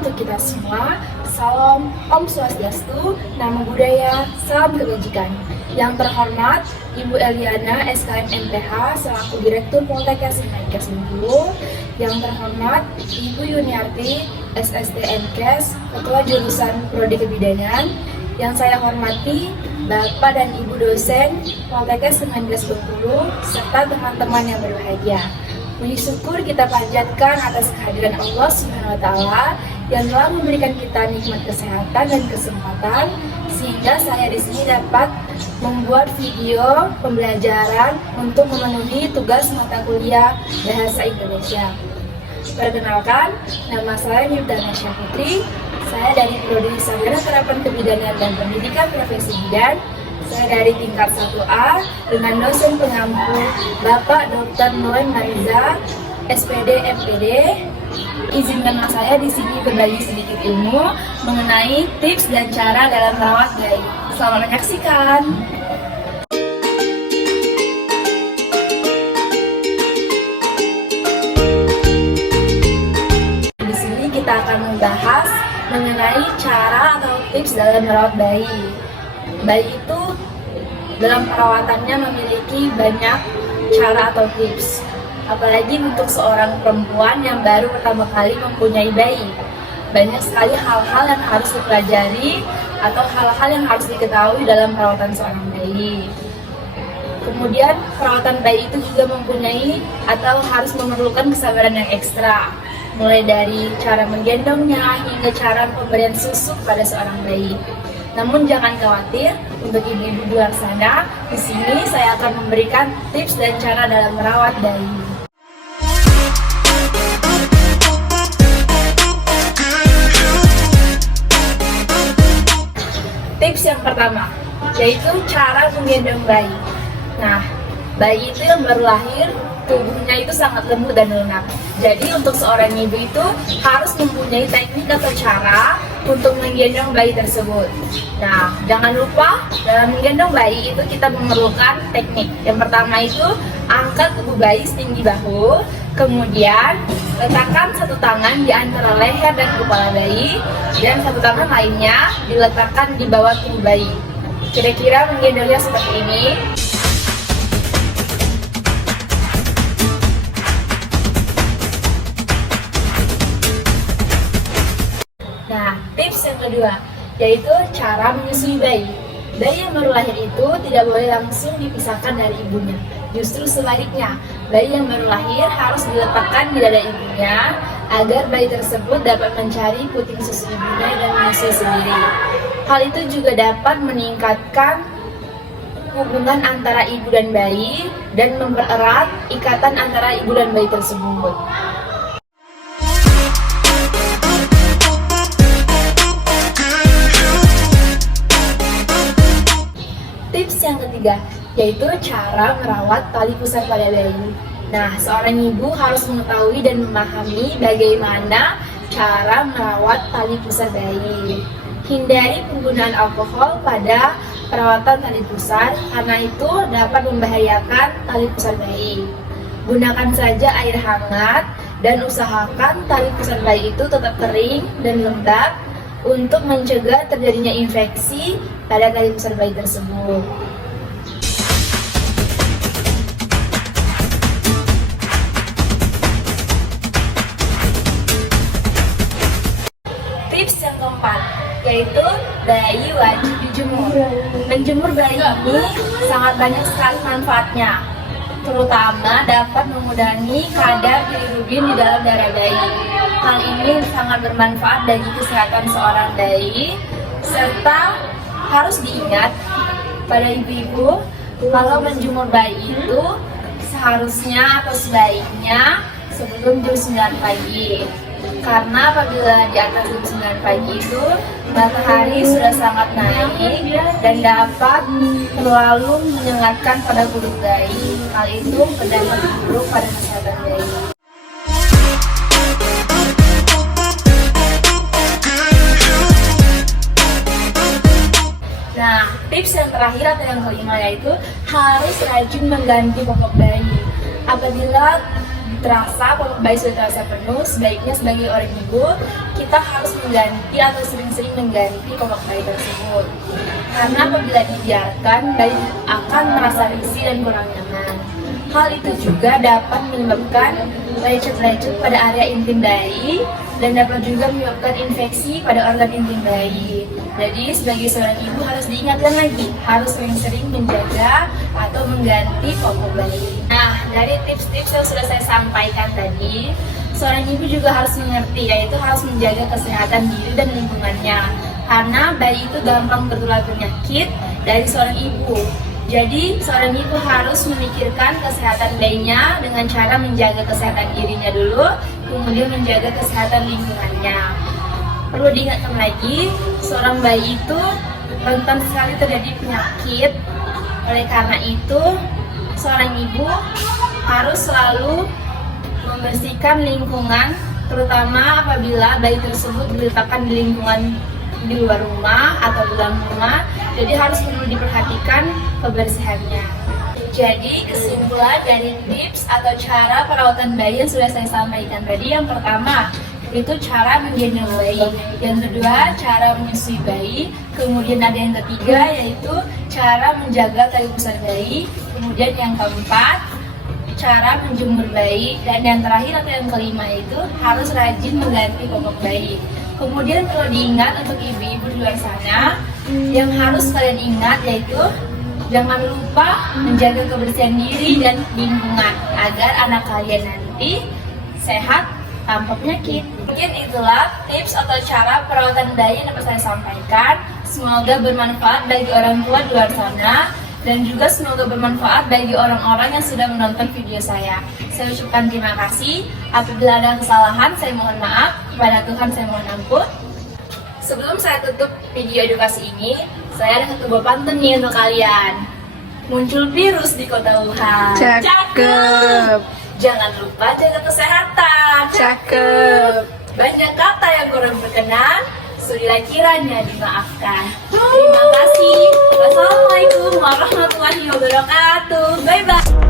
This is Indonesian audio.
untuk kita semua. Salam Om Swastiastu, Namo Buddhaya, salam kebajikan. Yang terhormat Ibu Eliana SKM MTH selaku Direktur Poltekkes Kemenkes Bengkulu. Yang terhormat Ibu Yuniarti SST MKes, Ketua Jurusan Prodi Kebidanan. Yang saya hormati Bapak dan Ibu dosen Poltekkes Kemenkes Bengkulu serta teman-teman yang berbahagia. Puji syukur kita panjatkan atas kehadiran Allah Subhanahu wa Ta'ala yang telah memberikan kita nikmat kesehatan dan kesempatan sehingga saya di sini dapat membuat video pembelajaran untuk memenuhi tugas mata kuliah Bahasa Indonesia. Perkenalkan, nama saya Nifda Nasya Putri. Saya dari Prodi Sarjana Terapan Kebidanan dan Pendidikan Profesi Bidan. Saya dari tingkat 1A dengan dosen pengampu Bapak Dr. Noen Mariza, SPD MPD. Izinkanlah saya di sini berbagi sedikit ilmu mengenai tips dan cara dalam merawat bayi. Selamat menyaksikan. Di sini kita akan membahas mengenai cara atau tips dalam merawat bayi. Bayi itu dalam perawatannya memiliki banyak cara atau tips. Apalagi untuk seorang perempuan yang baru pertama kali mempunyai bayi. Banyak sekali hal-hal yang harus dipelajari atau hal-hal yang harus diketahui dalam perawatan seorang bayi. Kemudian perawatan bayi itu juga mempunyai atau harus memerlukan kesabaran yang ekstra. Mulai dari cara menggendongnya hingga cara pemberian susu pada seorang bayi. Namun jangan khawatir, untuk ibu-ibu di luar sana, di sini saya akan memberikan tips dan cara dalam merawat bayi. Tips yang pertama, yaitu cara menggendong bayi. Nah, bayi itu yang baru lahir, tubuhnya itu sangat lembut dan lunak. Jadi untuk seorang ibu itu harus mempunyai teknik atau cara untuk menggendong bayi tersebut. Nah, jangan lupa dalam menggendong bayi itu kita memerlukan teknik. Yang pertama itu angkat tubuh bayi setinggi bahu, kemudian letakkan satu tangan di antara leher dan kepala bayi, dan satu tangan lainnya diletakkan di bawah tubuh bayi. Kira-kira menggendongnya seperti ini. Nah, tips yang kedua, yaitu cara menyusui bayi. Bayi yang baru lahir itu tidak boleh langsung dipisahkan dari ibunya. Justru sebaliknya, bayi yang baru lahir harus diletakkan di dada ibunya agar bayi tersebut dapat mencari puting susu ibunya dan menyusui sendiri. Hal itu juga dapat meningkatkan hubungan antara ibu dan bayi dan mempererat ikatan antara ibu dan bayi tersebut. Tips yang ketiga, yaitu cara merawat tali pusar pada bayi. Nah, seorang ibu harus mengetahui dan memahami bagaimana cara merawat tali pusar bayi. Hindari penggunaan alkohol pada perawatan tali pusar karena itu dapat membahayakan tali pusar bayi. Gunakan saja air hangat dan usahakan tali pusar bayi itu tetap kering dan lembab untuk mencegah terjadinya infeksi pada tali pusar bayi tersebut. Tips yang keempat, yaitu bayi wajib dijemur. Menjemur bayi ini sangat banyak sekali manfaatnya, terutama dapat mengurangi kadar bilirubin di dalam darah bayi. Hal ini sangat bermanfaat bagi kesehatan seorang bayi, serta harus diingat pada ibu-ibu kalau menjemur bayi itu seharusnya atau sebaiknya sebelum jam 9 pagi. Karena apabila di atas jam 9 pagi itu matahari sudah sangat naik dan dapat terlalu menyengatkan pada kulit bayi. Hal itu berdampak buruk pada kesehatan bayi. Nah, tips yang terakhir atau yang kelima yaitu harus rajin mengganti popok bayi. Apabila terasa popok bayi sudah terasa penuh, sebaiknya sebagai orang ibu kita harus mengganti atau sering-sering mengganti popok bayi tersebut. Karena apabila dibiarkan, bayi akan merasa risih dan kurang nyaman. Hal itu juga dapat menyebabkan lecet-lecet pada area intim bayi dan dapat juga menyebabkan infeksi pada organ intim bayi. Jadi sebagai seorang ibu harus diingatkan lagi, harus sering-sering menjaga atau mengganti popok bayi. Nah, dari tips-tips yang sudah saya sampaikan tadi, seorang ibu juga harus mengerti, yaitu harus menjaga kesehatan diri dan lingkungannya. Karena bayi itu gampang tertular penyakit dari seorang ibu. Jadi, seorang ibu harus memikirkan kesehatan bayinya dengan cara menjaga kesehatan dirinya dulu, kemudian menjaga kesehatan lingkungannya. Perlu diingatkan lagi, seorang bayi itu rentan sekali terjadi penyakit. Oleh karena itu, seorang ibu harus selalu membersihkan lingkungan, terutama apabila bayi tersebut diletakkan di lingkungan di luar rumah atau di dalam rumah. Jadi harus perlu diperhatikan kebersihannya. Jadi kesimpulan dari tips atau cara perawatan bayi yang sudah saya sampaikan tadi, yang pertama itu cara menggendong bayi, yang kedua cara menyusui bayi, kemudian ada yang ketiga yaitu cara menjaga kayu besar bayi, kemudian yang keempat cara menjemur bayi, dan yang terakhir atau yang kelima itu harus rajin mengganti popok bayi. Kemudian perlu diingat untuk ibu-ibu di luar sana, yang harus kalian ingat yaitu jangan lupa menjaga kebersihan diri dan lingkungan agar anak kalian nanti sehat tanpa penyakit. Mungkin itulah tips atau cara perawatan bayi yang dapat saya sampaikan. Semoga bermanfaat bagi orang tua di luar sana, dan juga semoga bermanfaat bagi orang-orang yang sudah menonton video saya. Saya ucapkan terima kasih. Apabila ada kesalahan, saya mohon maaf. Kepada Tuhan saya mohon ampun. Sebelum saya tutup video edukasi ini, saya ada satu buah pantun nih untuk kalian. Muncul virus di kota Wuhan. Cakep. Jangan lupa jaga kesehatan. Cakep. Banyak kata yang kurang berkenan, sudilah kiranya dimaafkan. Terima kasih. Wassalamualaikum warahmatullahi wabarakatuh. Bye bye.